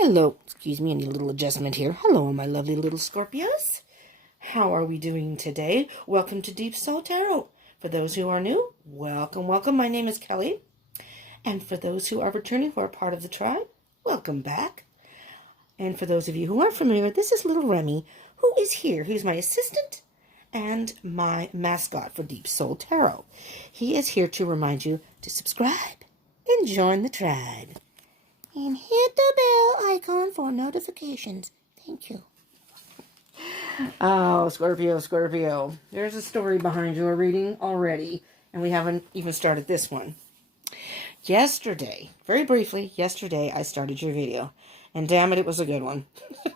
Hello, excuse me, I need a little adjustment here. Hello, my lovely little Scorpios. How are we doing today? Welcome to Deep Soul Tarot. For those who are new, welcome, welcome. My name is Kelly. And for those who are returning who are part of the tribe, welcome back. And for those of you who aren't familiar, this is little Remy, who is here. He's my assistant and my mascot for Deep Soul Tarot. He is here to remind you to subscribe and join the tribe. And hit the bell icon for notifications. Thank you. Oh, Scorpio. There's a story behind your reading already, and we haven't even started this one. Yesterday, very briefly, I started your video. And damn it, it was a good one.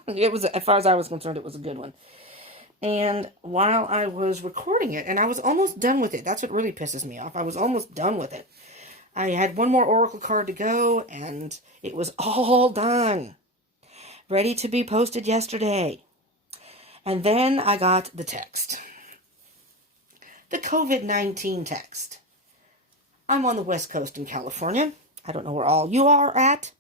It was, as far as I was concerned, it was a good one. And while I was recording it, and I was almost done with it. That's what really pisses me off. I was almost done with it. I had one more oracle card to go, and it was all done. Ready to be posted yesterday. And then I got the text. The COVID-19 text. I'm on the West Coast in California. I don't know where all you are at.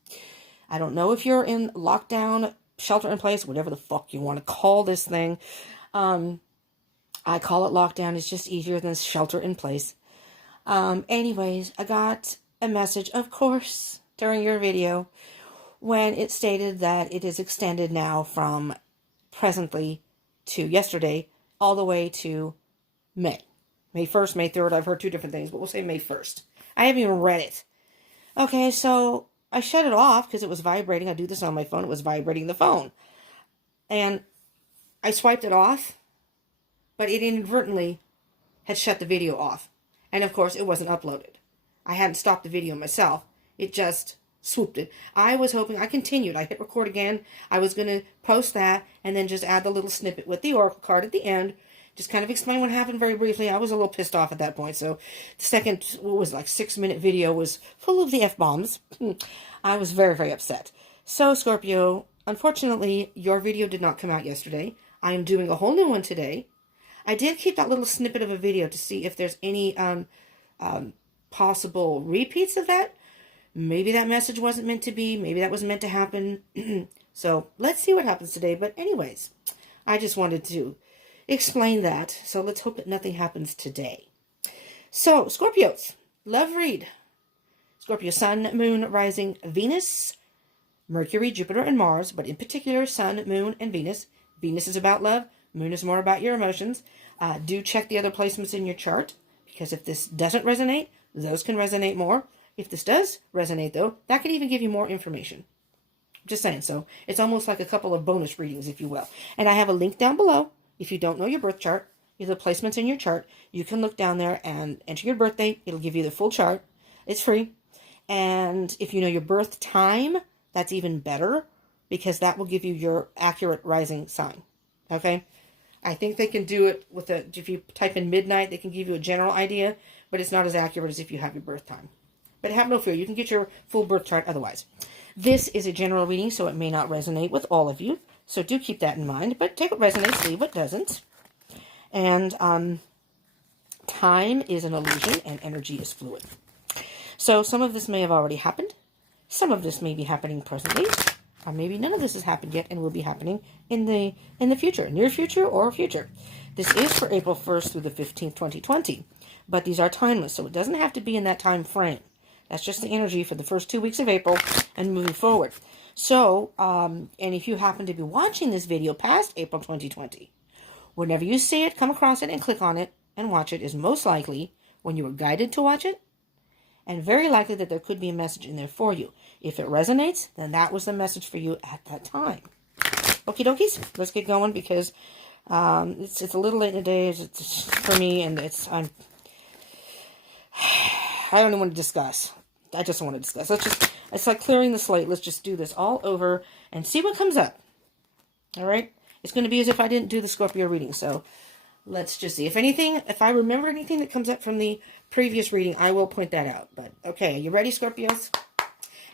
I don't know if you're in lockdown, shelter in place, whatever the fuck you want to call this thing. I call it lockdown. It's just easier than shelter in place. Anyways, I got a message, of course, during your video when it stated that it is extended now from presently to yesterday all the way to May. May 1st, May 3rd. I've heard two different things, but we'll say May 1st. I haven't even read it. Okay, so I shut it off because it was vibrating. I do this on my phone. It was vibrating the phone. And I swiped it off, but it inadvertently had shut the video off. And of course, it wasn't uploaded. I hadn't stopped the video myself. It just swooped it. I was hoping, I continued. I hit record again. I was going to post that and then just add the little snippet with the oracle card at the end. Just kind of explain what happened very briefly. I was a little pissed off at that point. So the second, what was like 6-minute video was full of the F-bombs. I was very, very upset. So Scorpio, unfortunately, your video did not come out yesterday. I am doing a whole new one today. I did keep that little snippet of a video to see if there's any possible repeats of that. Maybe that message wasn't meant to be. Maybe that was meant to happen. So let's see what happens today. But anyways, I just wanted to explain that. So let's hope that nothing happens today. So Scorpios, love read. Scorpio, Sun, Moon, Rising, Venus, Mercury, Jupiter, and Mars. But in particular, Sun, Moon, and Venus. Venus is about love. Moon is more about your emotions. Do check the other placements in your chart, because if this doesn't resonate, those can resonate more. If this does resonate, though, that can even give you more information. Just saying. So it's almost like a couple of bonus readings, if you will. And I have a link down below. If you don't know your birth chart, the placements in your chart, you can look down there and enter your birth date. It'll give you the full chart. It's free. And if you know your birth time, that's even better, because that will give you your accurate rising sign. Okay? I think they can do it with if you type in midnight, they can give you a general idea, but it's not as accurate as if you have your birth time. But have no fear, you can get your full birth chart otherwise. This is a general reading, so it may not resonate with all of you. So do keep that in mind, but take what resonates, leave what doesn't. And time is an illusion and energy is fluid. So some of this may have already happened. Some of this may be happening presently. Or maybe none of this has happened yet and will be happening in the future, near future or future. This is for April 1st through the 15th, 2020. But these are timeless, so it doesn't have to be in that time frame. That's just the energy for the first 2 weeks of April and moving forward. So, and if you happen to be watching this video past April 2020, whenever you see it, come across it and click on it and watch it is most likely when you were guided to watch it, and very likely that there could be a message in there for you. If it resonates, then that was the message for you at that time. Okie dokies, let's get going, because it's a little late in the day it's for me, and I don't even want to discuss. I just don't want to discuss. It's like clearing the slate. Let's just do this all over and see what comes up. All right? It's going to be as if I didn't do the Scorpio reading. So let's just see. If I remember anything that comes up from the previous reading, I will point that out. But okay, are you ready, Scorpios?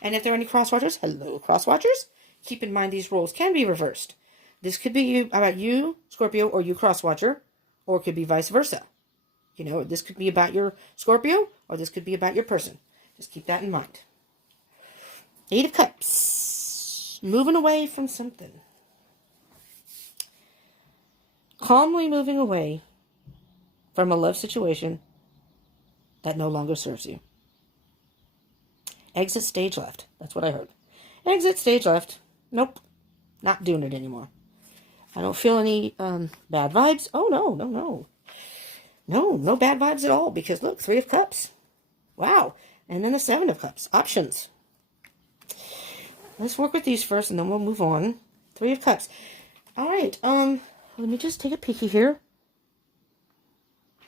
And if there are any cross-watchers, hello, cross-watchers. Keep in mind these roles can be reversed. This could be about you, Scorpio, or you, cross-watcher, or it could be vice versa. You know, this could be about your Scorpio, or this could be about your person. Just keep that in mind. 8 of Cups. Moving away from something. Calmly moving away from a love situation that no longer serves you. Exit stage left. That's what I heard. Exit stage left. Nope. Not doing it anymore. I don't feel any bad vibes. Oh, no, no, no. No bad vibes at all. Because look, 3 of Cups. Wow. And then the 7 of Cups. Options. Let's work with these first and then we'll move on. 3 of Cups. All right. Let me just take a peeky here.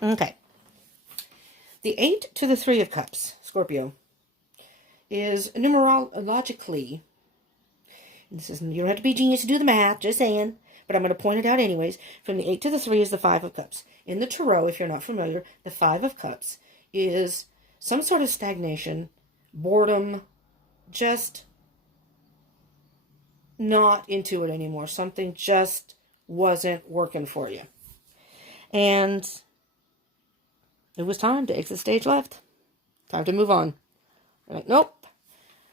Okay. The 8 to the 3 of Cups, Scorpio, is numerologically, this is, you don't have to be a genius to do the math, just saying, but I'm going to point it out anyways. From the 8 to the 3 is the 5 of Cups. In the Tarot, if you're not familiar, the 5 of Cups is some sort of stagnation, boredom, just not into it anymore. Something just wasn't working for you. And it was time to exit stage left. Time to move on. I'm like, nope,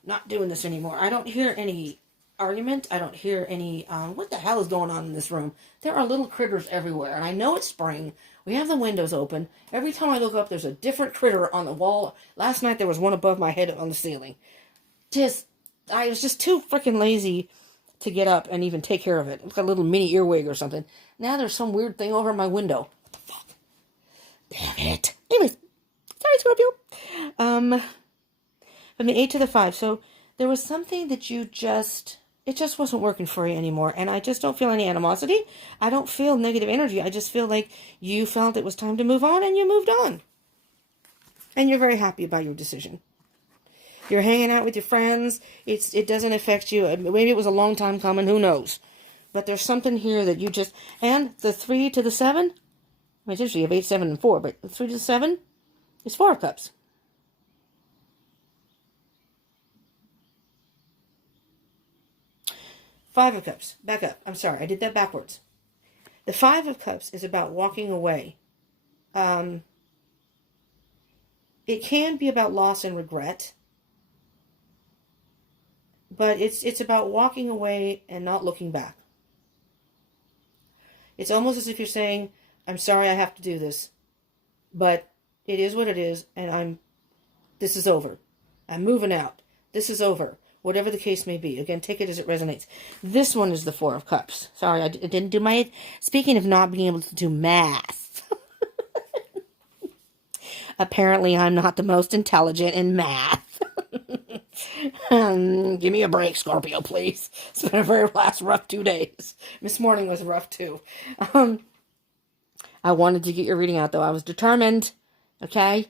not doing this anymore. I don't hear any argument. I don't hear any, what the hell is going on in this room? There are little critters everywhere. And I know it's spring. We have the windows open. Every time I look up, there's a different critter on the wall. Last night, there was one above my head on the ceiling. I was just too freaking lazy to get up and even take care of it. It's like a little mini earwig or something. Now there's some weird thing over my window. What the fuck? Damn it. Anyways, sorry, Scorpio. From the 8 to the 5. So there was something that it just wasn't working for you anymore. And I just don't feel any animosity. I don't feel negative energy. I just feel like you felt it was time to move on and you moved on. And you're very happy about your decision. You're hanging out with your friends. It doesn't affect you. Maybe it was a long time coming. Who knows? But there's something here that you just... And the 3 to the 7... I mean, it's usually you have 8, 7, and 4. But the 3 to the 7 is 4 of Cups. Five of Cups. Back up. I'm sorry. I did that backwards. The 5 of Cups is about walking away. It can be about loss and regret. But it's about walking away and not looking back. It's almost as if you're saying, I'm sorry I have to do this, but it is what it is, and this is over. I'm moving out. This is over. Whatever the case may be. Again, take it as it resonates. This one is the 4 of Cups. Sorry, I didn't do my... Speaking of not being able to do math. Apparently, I'm not the most intelligent in math. Give me a break, Scorpio, please. It's been a very rough 2 days. This morning was rough, too. I wanted to get your reading out, though. I was determined, okay?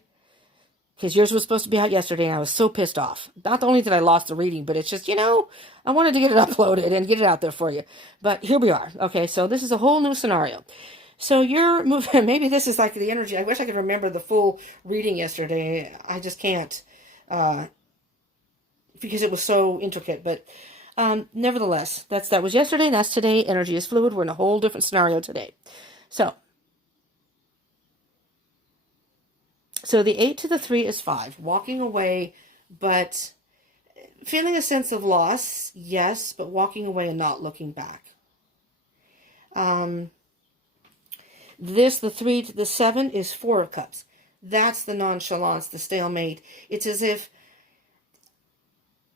Because yours was supposed to be out yesterday, and I was so pissed off. Not only did I lost the reading, but it's just, I wanted to get it uploaded and get it out there for you. But here we are. Okay, so this is a whole new scenario. So you're moving, maybe this is like the energy. I wish I could remember the full reading yesterday. I just can't. Because it was so intricate, but nevertheless, that was yesterday, that's today. Energy is fluid. We're in a whole different scenario today. So the 8 to the 3 is 5. Walking away, but feeling a sense of loss, yes, but walking away and not looking back. The 3 to the 7 is 4 of Cups. That's the nonchalance, the stalemate. It's as if,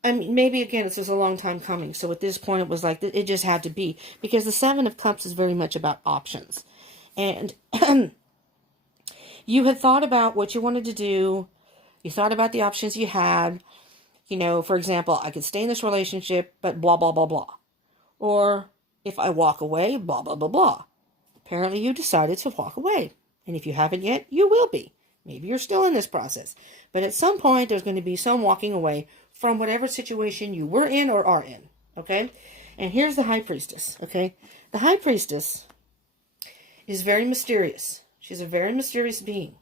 maybe again, this was a long time coming. So at this point, it was like, it just had to be. Because the 7 of Cups is very much about options. And you had thought about what you wanted to do. You thought about the options you had. For example, I could stay in this relationship, but blah, blah, blah, blah. Or if I walk away, blah, blah, blah, blah. Apparently, you decided to walk away. And if you haven't yet, you will be. Maybe you're still in this process. But at some point, there's going to be some walking away from whatever situation you were in or are in. Okay? And here's the High Priestess. Okay? The High Priestess is very mysterious. She's a very mysterious being.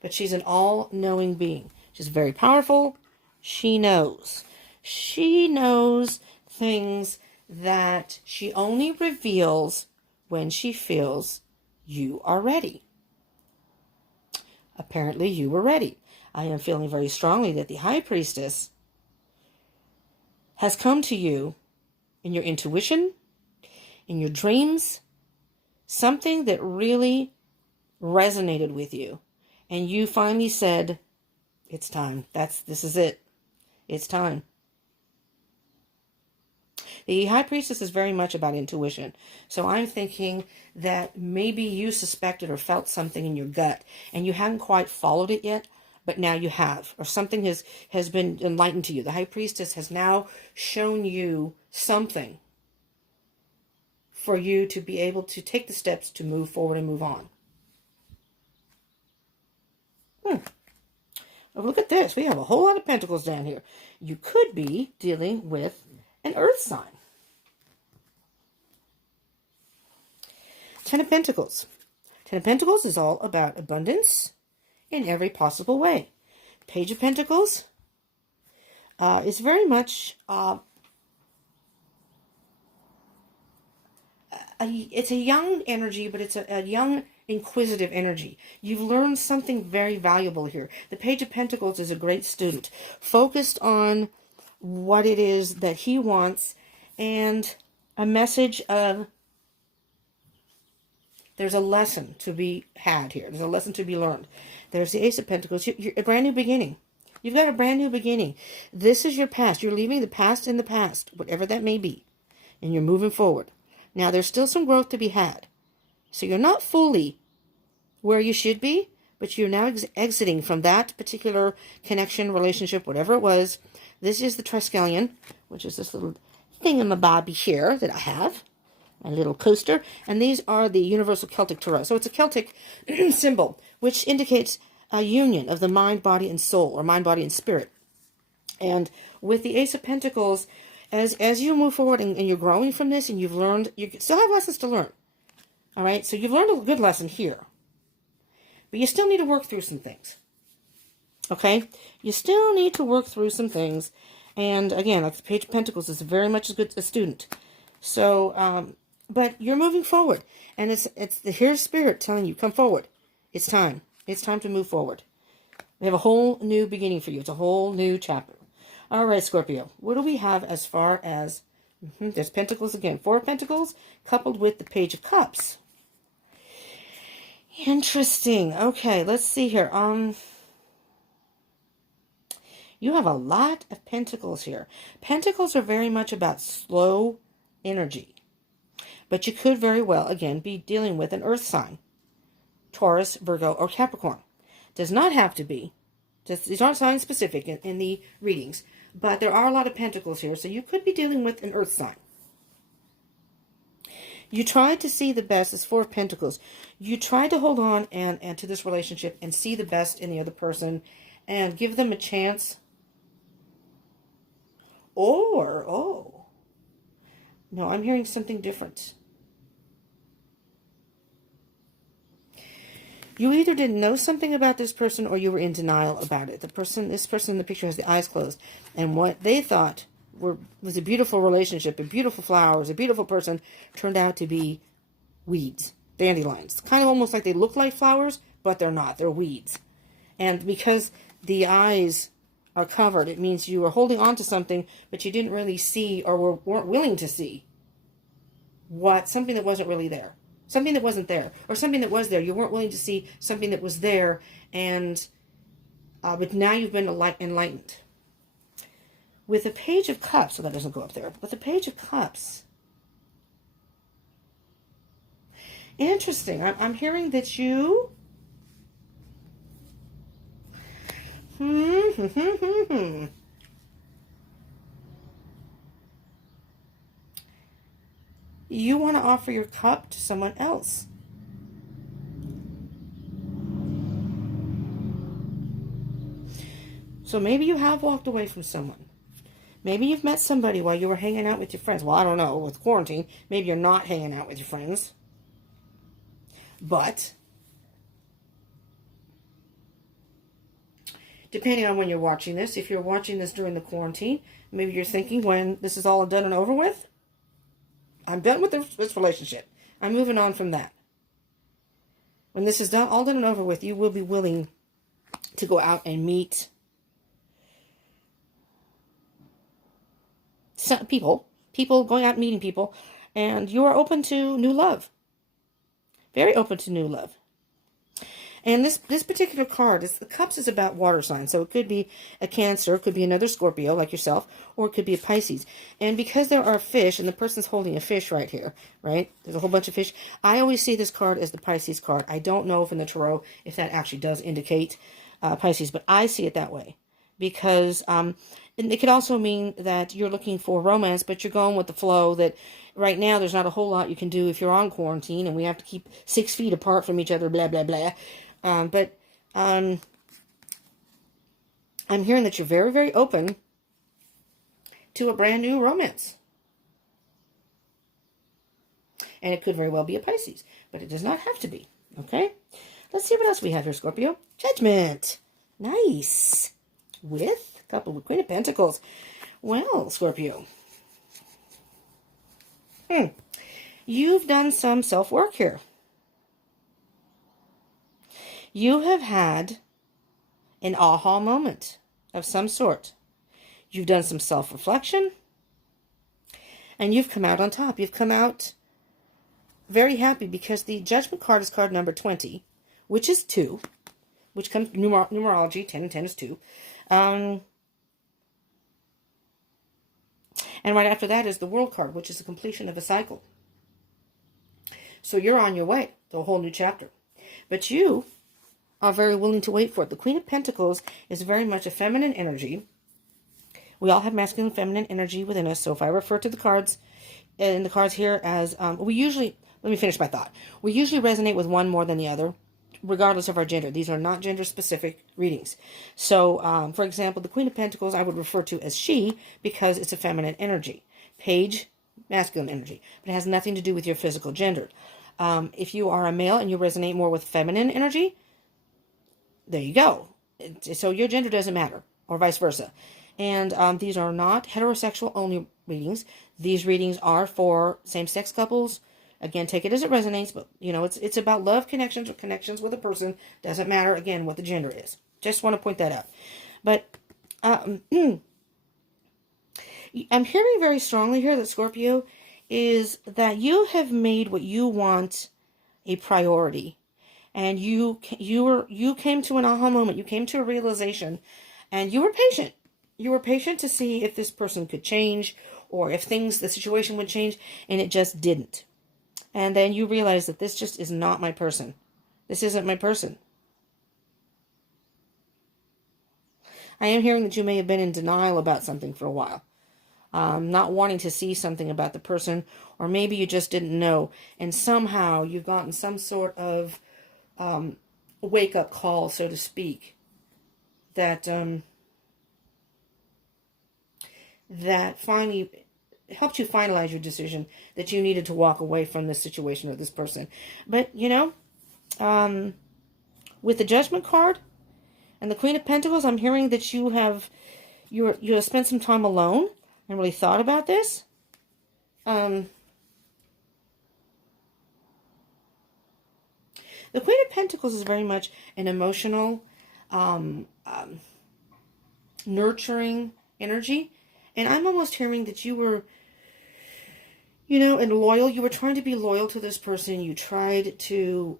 But she's an all-knowing being. She's very powerful. She knows. She knows things that she only reveals when she feels you are ready. Apparently, you were ready. I am feeling very strongly that the High Priestess has come to you in your intuition, in your dreams, something that really resonated with you. And you finally said, it's time. This is it. It's time. The High Priestess is very much about intuition. So I'm thinking that maybe you suspected or felt something in your gut and you hadn't quite followed it yet, but now you have. Or something has been enlightened to you. The High Priestess has now shown you something for you to be able to take the steps to move forward and move on. Oh, look at this. We have a whole lot of pentacles down here. You could be dealing with an earth sign. Ten of Pentacles. Ten of Pentacles is all about abundance in every possible way. Page of Pentacles is very much it's a young energy, but it's a young, inquisitive energy. You've learned something very valuable here. The Page of Pentacles is a great student, focused on what it is that he wants, and a message of there's a lesson to be had here. There's a lesson to be learned. There's the Ace of Pentacles. You're a brand new beginning. You've got a brand new beginning. This is your past. You're leaving the past in the past, whatever that may be, and you're moving forward. Now, there's still some growth to be had. So you're not fully where you should be, but you're now exiting from that particular connection, relationship, whatever it was. This is the Triskelion, which is this little thingamabobby here that I have, a little coaster. And these are the Universal Celtic Tarot. So it's a Celtic symbol, which indicates a union of the mind, body, and soul, or mind, body, and spirit. And with the Ace of Pentacles, as you move forward and you're growing from this, and you've learned, you still have lessons to learn. All right, so you've learned a good lesson here. But you still need to work through some things. Okay? You still need to work through some things. And again, like the Page of Pentacles is very much a student. So, but you're moving forward. And it's the here spirit telling you, come forward. It's time. It's time to move forward. We have a whole new beginning for you. It's a whole new chapter. All right, Scorpio. What do we have as far as... there's Pentacles again. 4 of Pentacles coupled with the Page of Cups. Interesting. Okay, let's see here. You have a lot of Pentacles here. Pentacles are very much about slow energy. But you could very well, again, be dealing with an earth sign. Taurus, Virgo, or Capricorn. Does not have to be. These aren't sign specific in the readings. But there are a lot of Pentacles here. So you could be dealing with an earth sign. You try to see the best. It's 4 of Pentacles. You try to hold on and to this relationship and see the best in the other person and give them a chance. Or, no, I'm hearing something different. You either didn't know something about this person or you were in denial about it. This person in the picture has the eyes closed. And what they thought was a beautiful relationship, a beautiful flowers, a beautiful person, turned out to be weeds, dandelions. It's kind of almost like they look like flowers, but they're not. They're weeds. And because the eyes are covered, it means you were holding on to something, but you didn't really see or weren't willing to see something that wasn't really there. Something that wasn't there. Or something that was there. You weren't willing to see something that was there. And but now you've been enlightened. With the Page of Cups, so that doesn't go up there. But the Page of Cups. Interesting. I'm hearing that you... You want to offer your cup to someone else. So maybe you have walked away from someone. Maybe you've met somebody while you were hanging out with your friends. Well, I don't know. With quarantine, maybe you're not hanging out with your friends. But depending on when you're watching this, if you're watching this during the quarantine, maybe you're thinking when this is all done and over with, I'm done with this relationship. I'm moving on from that. When this is all done and over with, you will be willing to go out and meet some people people, going out and meeting people, and you are open to new love. Very open to new love. And this particular card, the Cups is about water signs. So it could be a Cancer, it could be another Scorpio like yourself, or it could be a Pisces. And because there are fish, and the person's holding a fish right here, right? There's a whole bunch of fish. I always see this card as the Pisces card. I don't know if in the tarot, if that actually does indicate Pisces, but I see it that way. Because and it could also mean that you're looking for romance, but you're going with the flow that right now there's not a whole lot you can do if you're on quarantine and we have to keep 6 feet apart from each other, blah, blah, blah. But I'm hearing that you're very, very open to a brand new romance. And it could very well be a Pisces, but it does not have to be. Okay? Let's see what else we have here, Scorpio. Judgment. Nice. With a couple with Queen of Pentacles. Well, Scorpio. You've done some self-work here. You have had an aha moment of some sort. You've done some self-reflection. And you've come out on top. You've come out very happy because the Judgment card is card number 20, which is 2, which comes numerology, 10 and 10 is 2. And right after that is the World card, which is the completion of a cycle. So you're on your way to a whole new chapter. But you are very willing to wait for it. The Queen of Pentacles is very much a feminine energy. We all have masculine and feminine energy within us. So if I refer to the cards, and the cards here as, let me finish my thought. We usually resonate with one more than the other, regardless of our gender. These are not gender-specific readings. So, for example, the Queen of Pentacles I would refer to as she because it's a feminine energy. Page, masculine energy. But it has nothing to do with your physical gender. If you are a male and you resonate more with feminine energy, there you go. So your gender doesn't matter, or vice versa. And these are not heterosexual only readings. These readings are for same-sex couples. Again, take it as it resonates, but, you know, it's about love connections or connections with a person. Doesn't matter, again, what the gender is. Just want to point that out. But I'm hearing very strongly here that, Scorpio, is that you have made what you want a priority. And you came to an aha moment. You came to a realization, and you were patient. You were patient to see if this person could change, or if the situation would change, and it just didn't. And then you realize that this just is not my person. This isn't my person. I am hearing that you may have been in denial about something for a while. Not wanting to see something about the person, or maybe you just didn't know. And somehow you've gotten some sort of wake-up call, so to speak, that that finally helped you finalize your decision that you needed to walk away from this situation or this person. But, you know, with the Judgment card and the Queen of Pentacles, I'm hearing that you have spent some time alone and really thought about this. The Queen of Pentacles is very much an emotional, nurturing energy. And I'm almost hearing that you were, you know, and loyal. You were trying to be loyal to this person. You tried to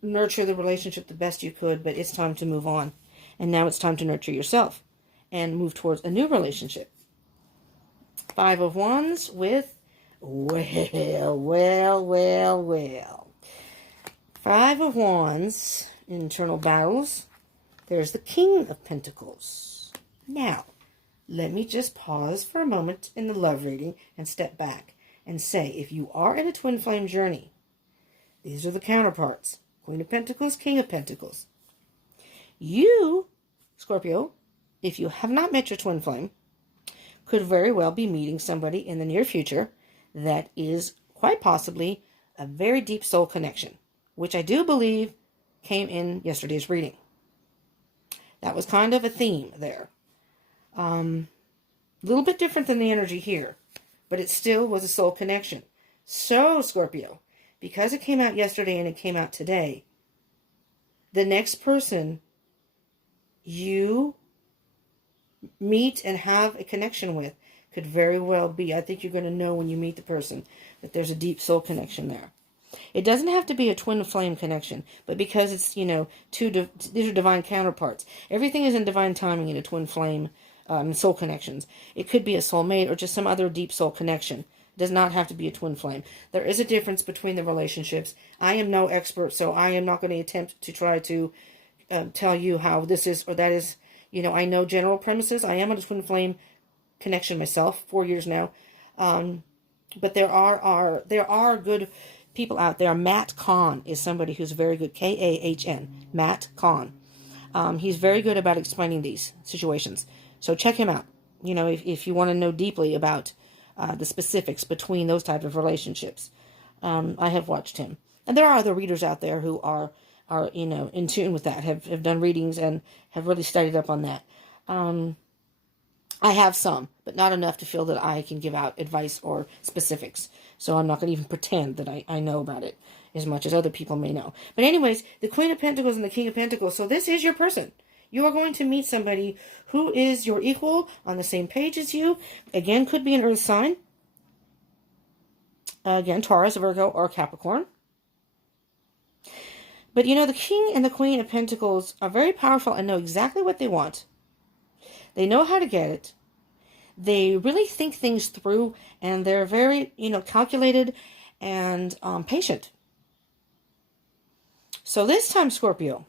nurture the relationship the best you could, but it's time to move on. And now it's time to nurture yourself and move towards a new relationship. 5 of Wands with, well. 5 of Wands, internal battles. There's the King of Pentacles. Now, let me just pause for a moment in the love reading and step back and say, if you are in a twin flame journey, these are the counterparts. Queen of Pentacles, King of Pentacles. You, Scorpio, if you have not met your twin flame, could very well be meeting somebody in the near future that is quite possibly a very deep soul connection, which I do believe came in yesterday's reading. That was kind of a theme there. A little bit different than the energy here, but it still was a soul connection. So, Scorpio, because it came out yesterday and it came out today, the next person you meet and have a connection with Could very well be. I think you're going to know when you meet the person that there's a deep soul connection there. It doesn't have to be a twin flame connection, but because it's, these are divine counterparts. Everything is in divine timing in a twin flame soul connections. It could be a soulmate or just some other deep soul connection. It does not have to be a twin flame. There is a difference between the relationships. I am no expert, so I am not going to attempt to try to tell you how this is or that is. I know general premises. I am on a twin flame connection myself, 4 years now. But there are good people out there. Matt Kahn is somebody who's very good. Kahn. Matt Kahn. He's very good about explaining these situations. So check him out. If you want to know deeply about the specifics between those type of relationships. I have watched him. And there are other readers out there who are in tune with that, have done readings and have really studied up on that. I have some, but not enough to feel that I can give out advice or specifics. So I'm not going to even pretend that I know about it as much as other people may know. But anyways, the Queen of Pentacles and the King of Pentacles. So this is your person. You are going to meet somebody who is your equal, on the same page as you. Again, could be an earth sign. Again, Taurus, Virgo, or Capricorn. But the King and the Queen of Pentacles are very powerful and know exactly what they want. They know how to get it. They really think things through, and they're very, calculated and patient. So this time, Scorpios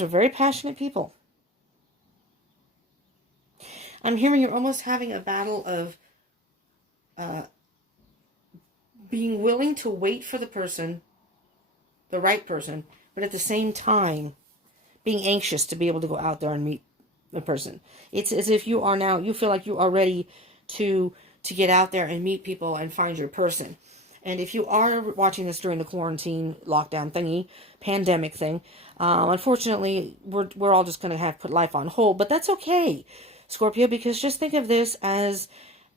are very passionate people. I'm hearing you're almost having a battle of being willing to wait for the person, the right person, but at the same time being anxious to be able to go out there and meet the person. It's as if you feel like you are ready to get out there and meet people and find your person. And if you are watching this during the quarantine lockdown thingy, pandemic thing, unfortunately, we're all just going to have put life on hold. But that's okay, Scorpio, because just think of this as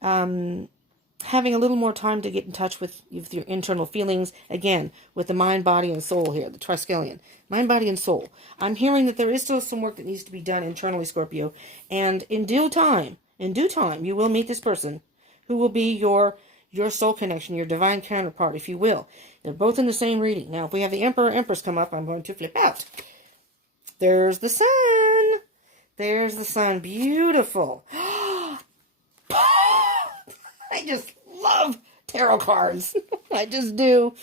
having a little more time to get in touch with your internal feelings. Again, with the mind, body, and soul here, the triskelion. Mind, body, and soul. I'm hearing that there is still some work that needs to be done internally, Scorpio. And in due time, you will meet this person who will be your soul connection, your divine counterpart, if you will. They're both in the same reading. Now, if we have the Emperor, Empress come up, I'm going to flip out. There's the sun. There's the sun. Beautiful. I just love tarot cards. I just do.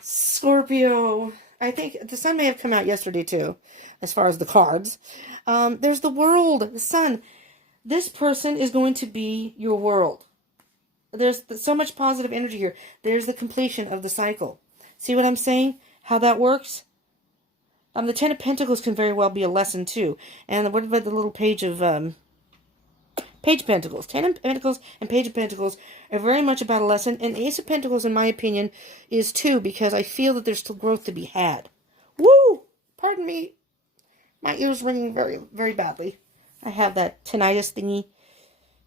Scorpio. I think the sun may have come out yesterday too, as far as the cards. There's the world, the sun. This person is going to be your world. There's so much positive energy here. There's the completion of the cycle. See what I'm saying? How that works? The Ten of Pentacles can very well be a lesson too. And what about the little page of Page of Pentacles? Ten of Pentacles and Page of Pentacles are very much about a lesson. And Ace of Pentacles, in my opinion, is too, because I feel that there's still growth to be had. Woo! Pardon me. My ear's ringing very, very badly. I have that tinnitus thingy.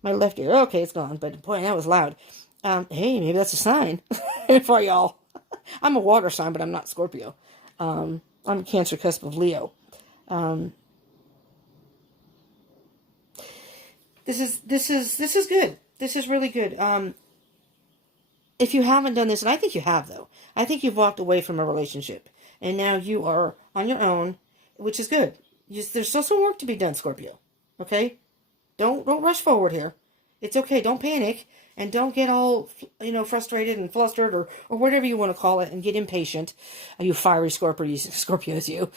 My left ear. Okay, it's gone. But boy, that was loud. Hey, maybe that's a sign for y'all. I'm a water sign, but I'm not Scorpio. I'm a Cancer cusp of Leo. This is good. This is really good. If you haven't done this, and I think you have though, I think you've walked away from a relationship, and now you are on your own, which is good. There's still some work to be done, Scorpio. Okay, don't rush forward here. It's okay. Don't panic, and don't get all frustrated and flustered or whatever you want to call it, and get impatient. You fiery Scorpios, you.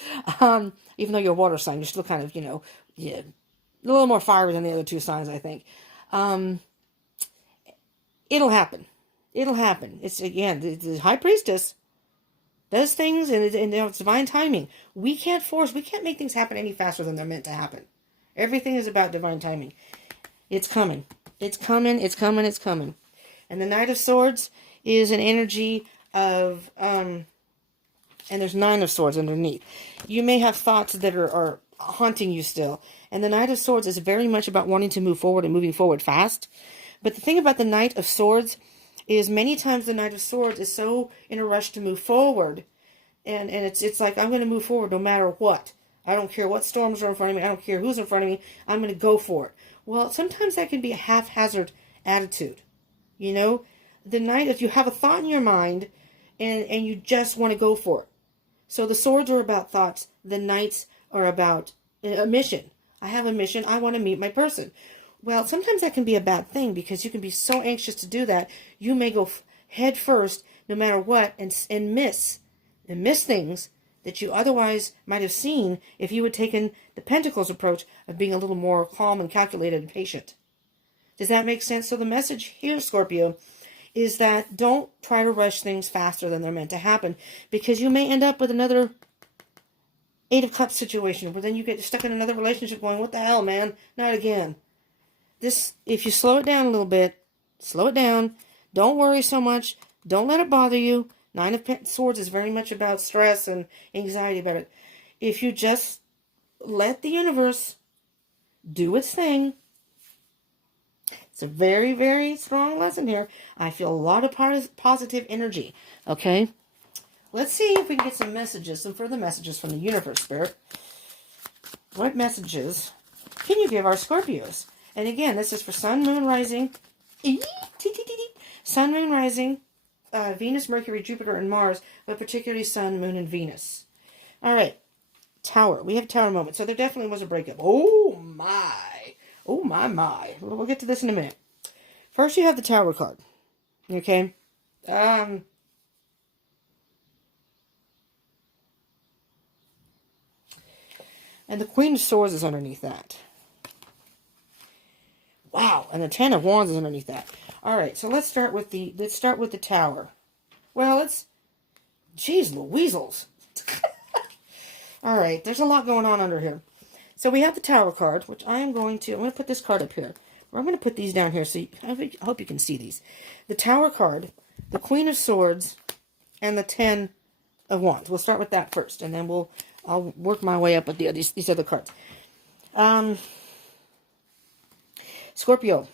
Even though you're a water sign, you're still kind of a little more fiery than the other two signs, I think. It'll happen. It'll happen. It's, again, the High Priestess does things, and it's divine timing. We can't make things happen any faster than they're meant to happen. Everything is about divine timing. It's coming. It's coming. It's coming. It's coming. And the Knight of Swords is an energy of, and there's 9 of Swords underneath. You may have thoughts that are haunting you still. And the Knight of Swords is very much about wanting to move forward and moving forward fast. But the thing about the Knight of Swords is many times the Knight of Swords is so in a rush to move forward. And it's like, I'm going to move forward no matter what. I don't care what storms are in front of me. I don't care who's in front of me. I'm going to go for it. Well, sometimes that can be a haphazard attitude. You know, the Knight, if you have a thought in your mind and you just want to go for it. So the swords are about thoughts. The Knights are about a mission. I have a mission. I want to meet my person. Well, sometimes that can be a bad thing because you can be so anxious to do that. You may go head first no matter what and miss things that you otherwise might have seen if you had taken the Pentacles approach of being a little more calm and calculated and patient. Does that make sense? So the message here, Scorpio, is that don't try to rush things faster than they're meant to happen, because you may end up with another Eight of Cups situation where then you get stuck in another relationship going, what the hell, man? Not again. If you slow it down a little bit, slow it down. Don't worry so much. Don't let it bother you. Nine of Swords is very much about stress and anxiety about it. If you just let the universe do its thing. It's a very, very strong lesson here. I feel a lot of positive energy. Okay? Let's see if we can get some messages, some further messages from the universe, Spirit. What messages can you give our Scorpios? And again, this is for Sun, Moon, Rising. Sun, Moon, Rising. Venus, Mercury, Jupiter, and Mars, but particularly Sun, Moon, and Venus. All right. Tower. We have Tower moment. So there definitely was a breakup. Oh, my. Oh, my. We'll get to this in a minute. First, you have the Tower card. Okay? And the Queen of Swords is underneath that. Wow. And the Ten of Wands is underneath that. All right. So let's start with the Tower. Well, geez, Louisels. All right. There's a lot going on under here. So we have the Tower card, which I'm going to put this card up here. Or I'm going to put these down here so I hope you can see these. The Tower card, the Queen of Swords, and the Ten of Wands. We'll start with that first, and then I'll work my way up with these other cards. Scorpio.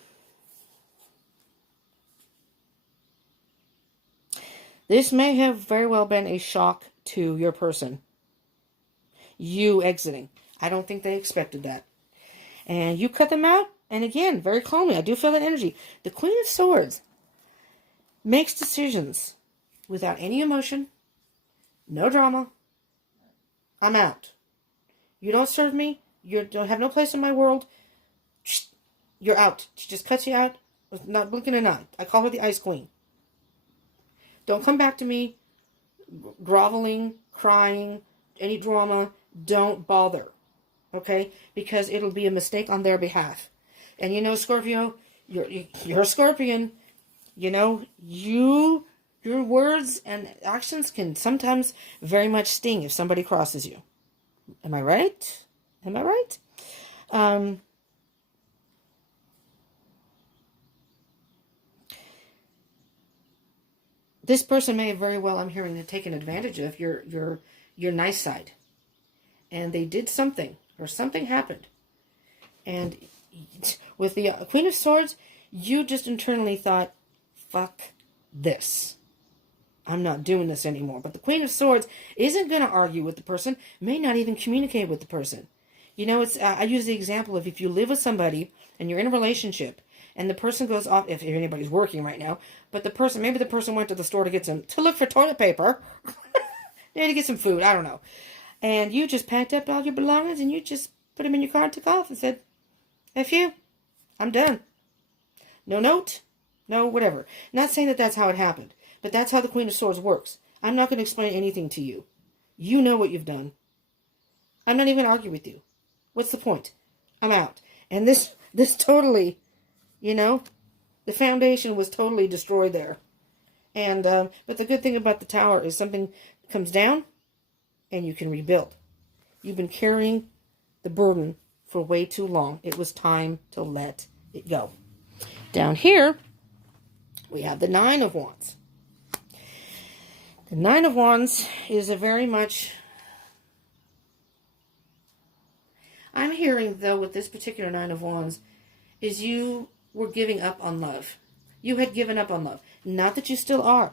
This may have very well been a shock to your person. You exiting. I don't think they expected that. And you cut them out. And again, very calmly. I do feel that energy. The Queen of Swords makes decisions without any emotion. No drama. I'm out. You don't serve me. You don't have no place in my world. You're out. She just cuts you out with not blinking an eye. I call her the Ice Queen. Don't come back to me groveling, crying, any drama. Don't bother. Okay? Because it'll be a mistake on their behalf. And you know, Scorpio, you're a Scorpion. You know, your words and actions can sometimes very much sting if somebody crosses you. Am I right? Am I right? This person may have very well, I'm hearing, have taken advantage of your nice side. And they did something, or something happened. And with the Queen of Swords, you just internally thought, fuck this. I'm not doing this anymore. But the Queen of Swords isn't going to argue with the person, may not even communicate with the person. You know, I use the example of if you live with somebody and you're in a relationship and the person goes off, if anybody's working right now, but maybe the person went to the store to look for toilet paper, to get some food, I don't know. And you just packed up all your belongings and you just put them in your car and took off and said, F you, I'm done. No note, no whatever. Not saying that that's how it happened, but that's how the Queen of Swords works. I'm not going to explain anything to you. You know what you've done. I'm not even going to argue with you. What's the point? I'm out. And this totally, you know, the foundation was totally destroyed there. And but the good thing about the Tower is something comes down and you can rebuild. You've been carrying the burden for way too long. It was time to let it go. Down here, we have the Nine of Wands. The Nine of Wands is a very much... I'm hearing, though, with this particular Nine of Wands, is you were giving up on love. You had given up on love. Not that you still are.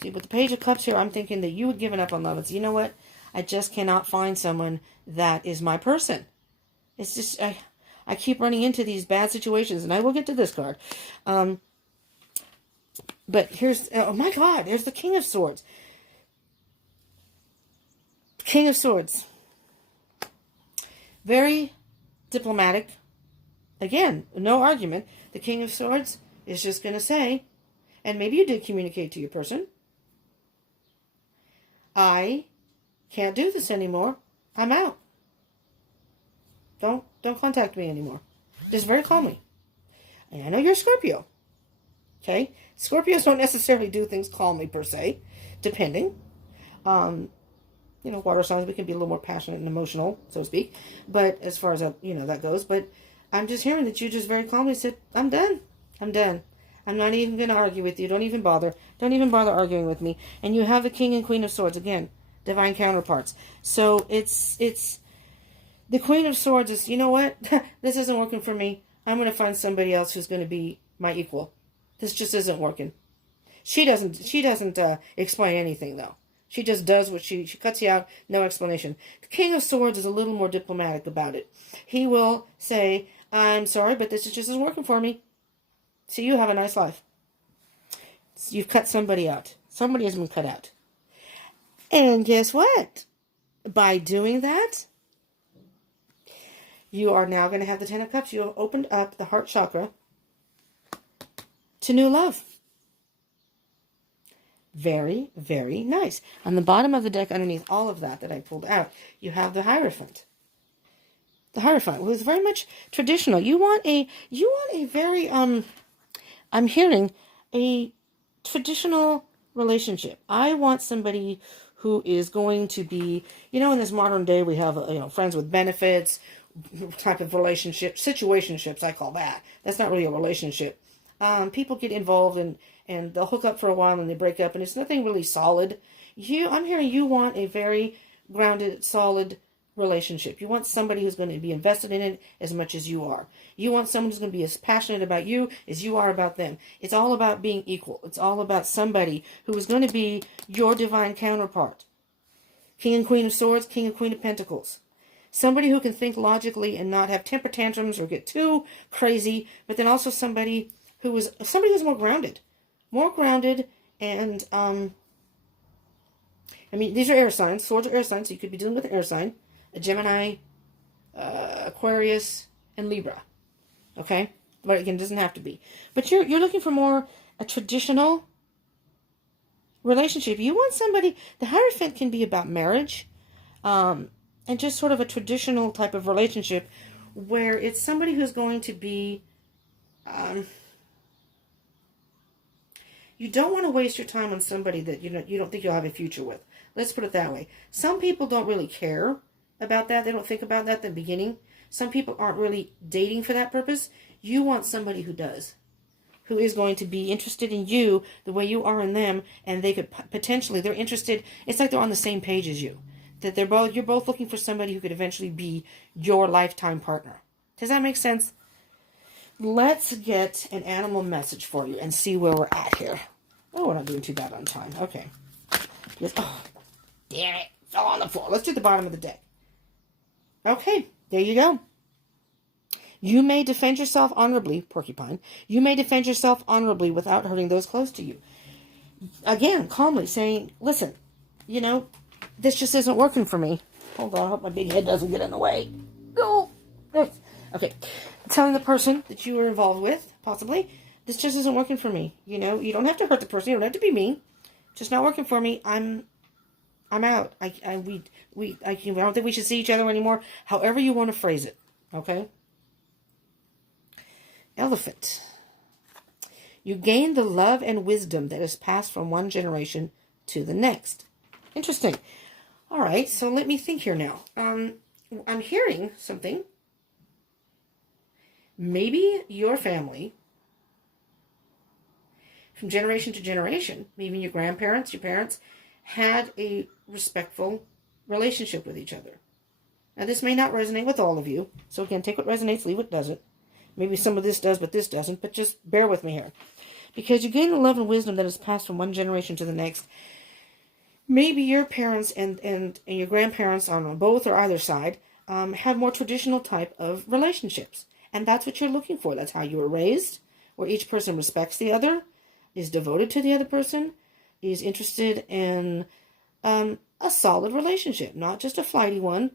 See, with the Page of Cups here, I'm thinking that you had given up on love. It's, you know what? I just cannot find someone that is my person. It's just, I keep running into these bad situations, and I will get to this card. But here's, oh my God, there's the King of Swords. King of Swords. Very diplomatic. Again, no argument. The King of Swords is just going to say, and maybe you did communicate to your person, I can't do this anymore. I'm out. Don't contact me anymore. Just very calmly. And I know you're a Scorpio. Okay? Scorpios don't necessarily do things calmly per se, depending. Water signs, we can be a little more passionate and emotional, so to speak. But as far as that goes, but I'm just hearing that you just very calmly said, I'm done. I'm done. I'm not even going to argue with you. Don't even bother. Don't even bother arguing with me. And you have the King and Queen of Swords. Again, divine counterparts. So it's the Queen of Swords is, you know what? This isn't working for me. I'm going to find somebody else who's going to be my equal. This just isn't working. She doesn't explain anything, though. She just does what she cuts you out, no explanation. The King of Swords is a little more diplomatic about it. He will say, I'm sorry, but this just isn't working for me. So you have a nice life. You've cut somebody out. Somebody has been cut out. And guess what? By doing that, you are now going to have the Ten of Cups. You have opened up the heart chakra to new love. Very, very nice. On the bottom of the deck, underneath all of that I pulled out, you have the Hierophant. The Hierophant was very much traditional. You want a very, I'm hearing a traditional relationship. I want somebody who is going to be, in this modern day, we have, friends with benefits type of relationship, situationships, I call that. That's not really a relationship. People get involved and they'll hook up for a while and they break up, and it's nothing really solid. I'm hearing you want a very grounded, solid relationship. You want somebody who's going to be invested in it as much as you are. You want someone who's going to be as passionate about you as you are about them. It's all about being equal. It's all about somebody who is going to be your divine counterpart. King and Queen of Swords, King and Queen of Pentacles. Somebody who can think logically and not have temper tantrums or get too crazy, but then also somebody who's more grounded. More grounded, and these are air signs. Swords are air signs, so you could be dealing with an air sign. A Gemini, Aquarius, and Libra. Okay? But again, it doesn't have to be. But you're looking for more a traditional relationship. You want somebody, the Hierophant can be about marriage, and just sort of a traditional type of relationship where it's somebody who's going to be, you don't want to waste your time on somebody that you don't think you'll have a future with. Let's put it that way. Some people don't really care about that. They don't think about that at the beginning. Some people aren't really dating for that purpose. You want somebody who does, who is going to be interested in you the way you are in them, and they could potentially, they're interested, it's like they're on the same page as you. That you're both looking for somebody who could eventually be your lifetime partner. Does that make sense? Let's get an animal message for you and see where we're at here. Oh, we're not doing too bad on time. Okay. Oh, damn it. Fell on the floor. Let's do the bottom of the deck. Okay, there you go. You may defend yourself honorably, porcupine. You may defend yourself honorably without hurting those close to you. Again, calmly saying, listen, this just isn't working for me. Hold on, I hope my big head doesn't get in the way. Oh, okay. Telling the person that you were involved with, possibly, this just isn't working for me. You don't have to hurt the person. You don't have to be mean. Just not working for me. I'm out. I don't think we should see each other anymore. However you want to phrase it. Okay? Elephant. You gain the love and wisdom that is passed from one generation to the next. Interesting. All right, so let me think here now. I'm hearing something. Maybe your family, from generation to generation, maybe your grandparents, your parents, had a respectful relationship with each other. Now, this may not resonate with all of you. So again, take what resonates, leave what doesn't. Maybe some of this does, but this doesn't. But just bear with me here. Because you gain the love and wisdom that is passed from one generation to the next. Maybe your parents and your grandparents on both or either side had more traditional type of relationships. And that's what you're looking for. That's how you were raised, where each person respects the other, is devoted to the other person, is interested in a solid relationship, not just a flighty one,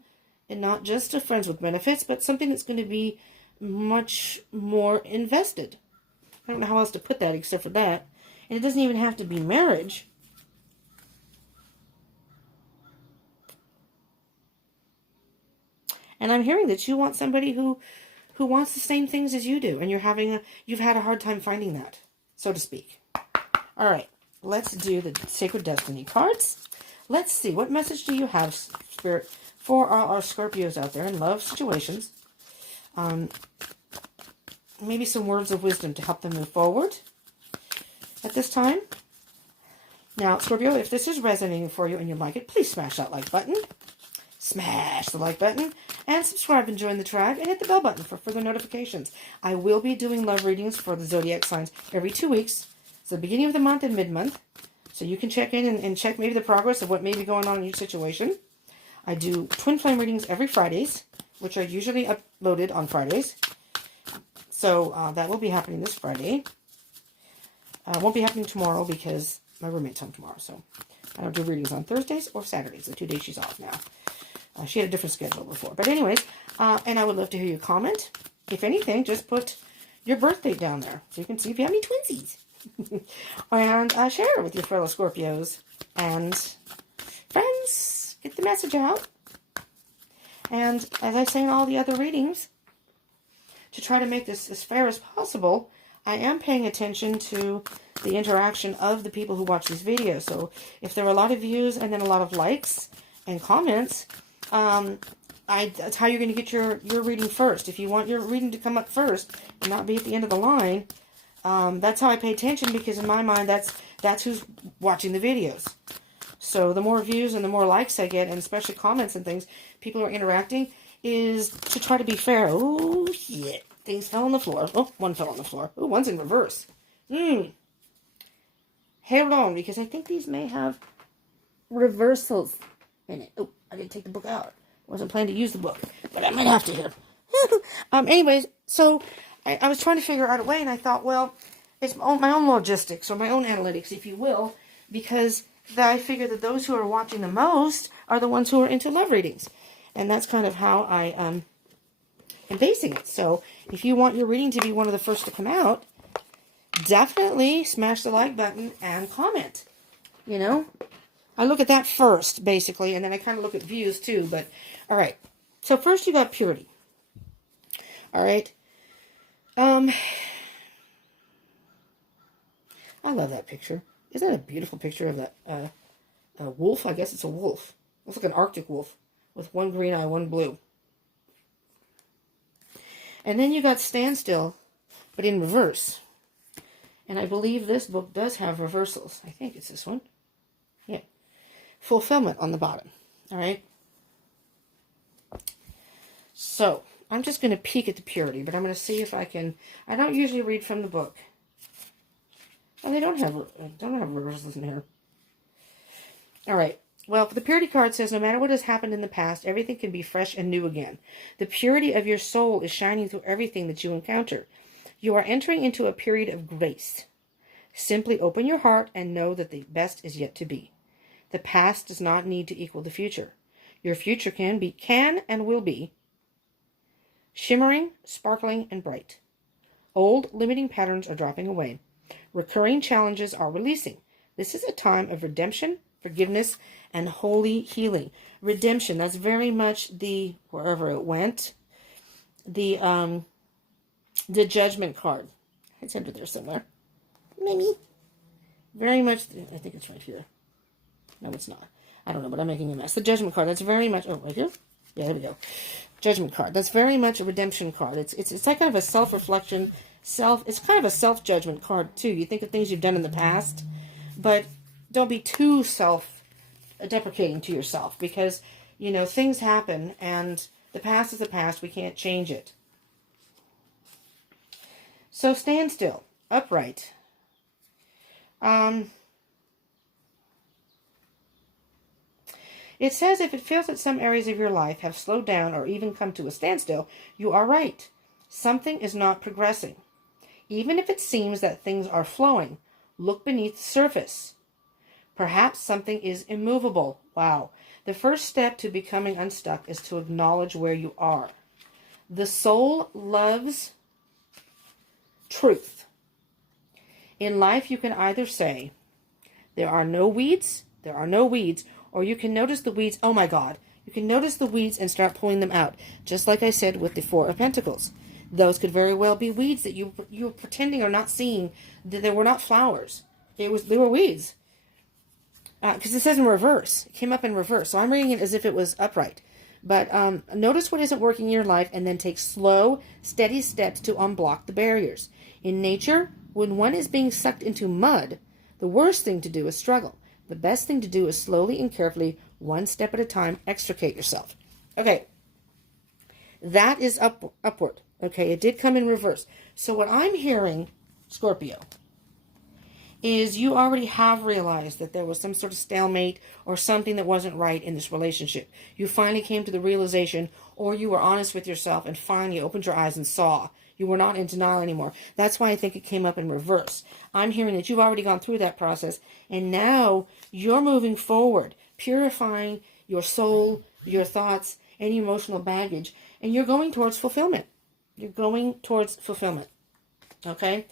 and not just a friends with benefits, but something that's going to be much more invested. I don't know how else to put that except for that. And it doesn't even have to be marriage. And I'm hearing that you want somebody who wants the same things as you do, and you've had a hard time finding that, so to speak. All right, let's do the Sacred Destiny cards. Let's see, what message do you have, Spirit, for our Scorpios out there in love situations? Maybe some words of wisdom to help them move forward at this time. Now, Scorpio, if this is resonating for you and you like it, please smash that like button. Smash the like button and subscribe and join the tribe and hit the bell button for further notifications. I will be doing love readings for the zodiac signs every 2 weeks. It's the beginning of the month and mid-month. So you can check in and check maybe the progress of what may be going on in each situation. I do twin flame readings every Fridays, which are usually uploaded on Fridays. So that will be happening this Friday. It won't be happening tomorrow because my roommate's home tomorrow. So I don't do readings on Thursdays or Saturdays, the 2 days she's off now. She had a different schedule before. But anyways, and I would love to hear you comment. If anything, just put your birth date down there so you can see if you have any twinsies. And share it with your fellow Scorpios and friends. Get the message out. And as I say in all the other readings, to try to make this as fair as possible, I am paying attention to the interaction of the people who watch these videos. So if there are a lot of views and then a lot of likes and comments, that's how you're going to get your reading first. If you want your reading to come up first and not be at the end of the line, that's how I pay attention, because in my mind, that's who's watching the videos. So the more views and the more likes I get, and especially comments and things, people are interacting, is to try to be fair. Oh, shit. Things fell on the floor. Oh, one fell on the floor. Oh, one's in reverse. Hold on, because I think these may have reversals in it. Oh, I didn't take the book out. I wasn't planning to use the book, but I might have to here. Anyways, so I was trying to figure out a way, and I thought, well, it's my own logistics, or my own analytics, if you will, because I figure that those who are watching the most are the ones who are into love readings. And that's kind of how I am basing it. So if you want your reading to be one of the first to come out, definitely smash the like button and comment. You know, I look at that first, basically, and then I kind of look at views too. But all right, so first you got purity. All right. I love that picture. Isn't that a beautiful picture of that a wolf? I guess it's a wolf. Looks like an Arctic wolf with one green eye, one blue. And then you got standstill, but in reverse. And I believe this book does have reversals. I think it's this one. Yeah. Fulfillment on the bottom. All right. So I'm just going to peek at the purity, but I'm going to see if I can. I don't usually read from the book. Oh, they don't have reversals in here. All right. Well, the purity card says, no matter what has happened in the past, everything can be fresh and new again. The purity of your soul is shining through everything that you encounter. You are entering into a period of grace. Simply open your heart and know that the best is yet to be. The past does not need to equal the future. Your future can and will be shimmering, sparkling, and bright. Old limiting patterns are dropping away. Recurring challenges are releasing. This is a time of redemption, forgiveness, and holy healing. Redemption, that's very much the, wherever it went, the judgment card. It's under there somewhere. Maybe. Very much, I think it's right here. No, it's not. I don't know, but I'm making a mess. The judgment card, that's very much, oh, right here? Yeah, there we go. Judgment card. That's very much a redemption card. It's like kind of a self-reflection, it's kind of a self-judgment card, too. You think of things you've done in the past, but don't be too self-deprecating to yourself, because, you know, things happen, and the past is the past. We can't change it. So stand still, upright. It says if it feels that some areas of your life have slowed down or even come to a standstill, you are right. Something is not progressing. Even if it seems that things are flowing, look beneath the surface. Perhaps something is immovable. Wow. The first step to becoming unstuck is to acknowledge where you are. The soul loves truth. In life, you can either say, there are no weeds, or you can notice the weeds. Oh my God. You can notice the weeds and start pulling them out. Just like I said with the Four of Pentacles. Those could very well be weeds that you were pretending or not seeing, that they were not flowers. They were weeds. Because it says in reverse. It came up in reverse. So I'm reading it as if it was upright. But notice what isn't working in your life and then take slow, steady steps to unblock the barriers. In nature, when one is being sucked into mud, the worst thing to do is struggle. The best thing to do is slowly and carefully, one step at a time, extricate yourself. Okay. That is upward. Okay, it did come in reverse. So what I'm hearing, Scorpio, is you already have realized that there was some sort of stalemate or something that wasn't right in this relationship. You finally came to the realization, or you were honest with yourself and finally opened your eyes and saw. You were not in denial anymore. That's why I think it came up in reverse. I'm hearing that you've already gone through that process, and now you're moving forward, purifying your soul, your thoughts, any emotional baggage, and you're going towards fulfillment. You're going towards fulfillment. Okay?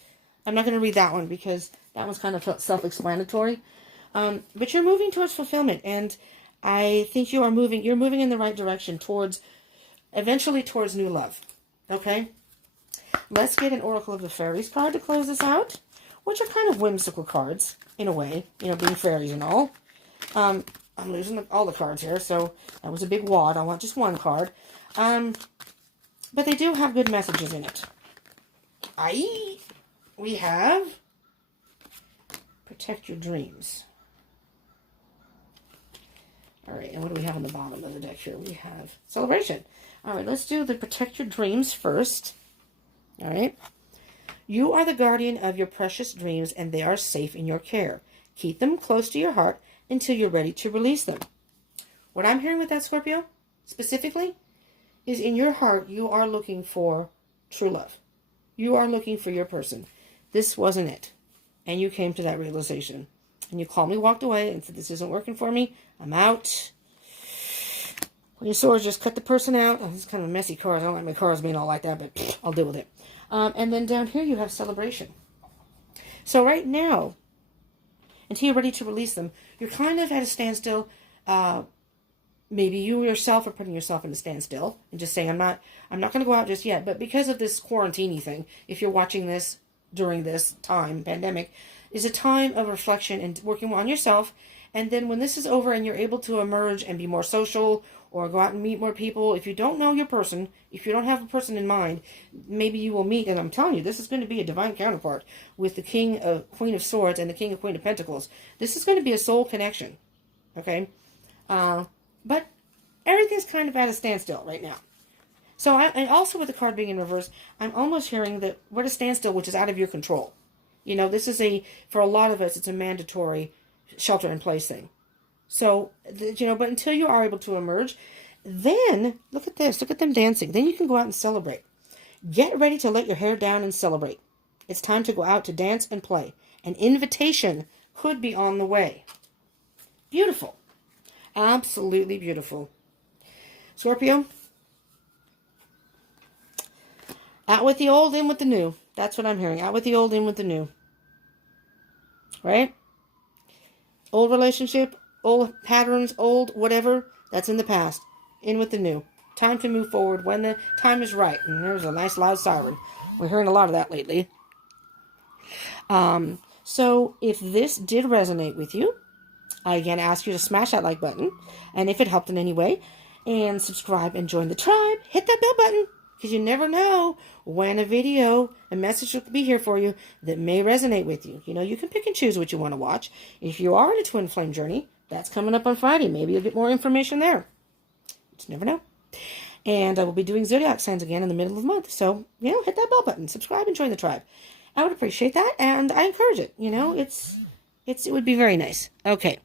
I'm not going to read that one because that one's kind of self-explanatory. But you're moving towards fulfillment, and I think you're moving in the right direction eventually towards new love. Okay? Let's get an Oracle of the Fairies card to close this out, which are kind of whimsical cards, in a way, being fairies and all. I'm losing all the cards here, so that was a big wad. I want just one card. But they do have good messages in it. We have Protect Your Dreams. All right, and what do we have on the bottom of the deck here? We have Celebration. All right, let's do the Protect Your Dreams first. All right. You are the guardian of your precious dreams, and they are safe in your care. Keep them close to your heart until you're ready to release them. What I'm hearing with that, Scorpio, specifically, is in your heart, you are looking for true love. You are looking for your person. This wasn't it. And you came to that realization. And you calmly walked away and said, this isn't working for me. I'm out. When your swords, just cut the person out. Oh, this is kind of a messy card. I don't like my cards being all like that, but I'll deal with it. And then down here you have Celebration. So right now, until you're ready to release them, you're kind of at a standstill. Maybe you yourself are putting yourself in a standstill and just saying, I'm not going to go out just yet. But because of this quarantine thing, if you're watching this during this time, pandemic, is a time of reflection and working on yourself. And then when this is over and you're able to emerge and be more social or go out and meet more people, if you don't know your person, if you don't have a person in mind, maybe you will meet, and I'm telling you, this is going to be a divine counterpart with the Queen of Swords and the King of Queen of Pentacles. This is going to be a soul connection, okay? But everything's kind of at a standstill right now. So, and also with the card being in reverse, I'm almost hearing that we're at a standstill, which is out of your control. This is for a lot of us, it's a mandatory shelter-in-place thing. So, but until you are able to emerge, then, look at this, look at them dancing. Then you can go out and celebrate. Get ready to let your hair down and celebrate. It's time to go out to dance and play. An invitation could be on the way. Beautiful. Absolutely beautiful. Scorpio, out with the old, in with the new. That's what I'm hearing. Out with the old, in with the new. Right? Old relationship, old patterns, old whatever, that's in the past. In with the new. Time to move forward when the time is right. And there's a nice loud siren. We're hearing a lot of that lately. So if this did resonate with you, I again ask you to smash that like button. And if it helped in any way, and subscribe and join the tribe. Hit that bell button. Because you never know when a message will be here for you that may resonate with you. You can pick and choose what you want to watch. If you are in a twin flame journey, that's coming up on Friday. Maybe you'll get more information there. Just never know. And I will be doing zodiac signs again in the middle of the month. So, hit that bell button. Subscribe and join the tribe. I would appreciate that, and I encourage it. It would be very nice. Okay.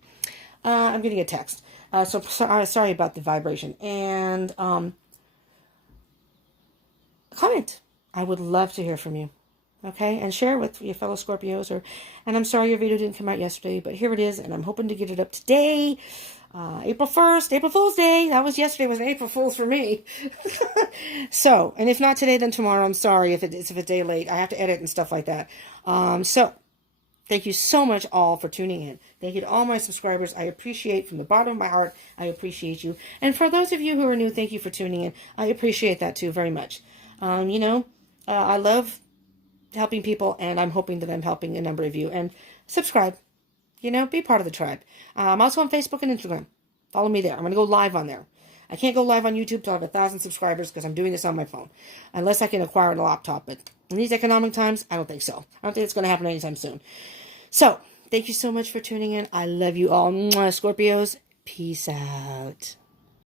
I'm getting a text. Sorry about the vibration. And comment. I would love to hear from you. Okay, and share with your fellow Scorpios. And I'm sorry your video didn't come out yesterday, but here it is, and I'm hoping to get it up today. April 1st, April Fool's Day. That was yesterday, was an April Fool's for me. So, and if not today, then tomorrow. I'm sorry if it's a day late. I have to edit and stuff like that. So, thank you so much all for tuning in. Thank you to all my subscribers. I appreciate from the bottom of my heart. I appreciate you. And for those of you who are new, thank you for tuning in. I appreciate that too very much. I love helping people, and I'm hoping that I'm helping a number of you. And subscribe. Be part of the tribe. I'm also on Facebook and Instagram. Follow me there. I'm going to go live on there. I can't go live on YouTube till I have 1,000 subscribers because I'm doing this on my phone. Unless I can acquire a laptop. But in these economic times, I don't think so. I don't think it's going to happen anytime soon. So, thank you so much for tuning in. I love you all. Mwah, Scorpios. Peace out.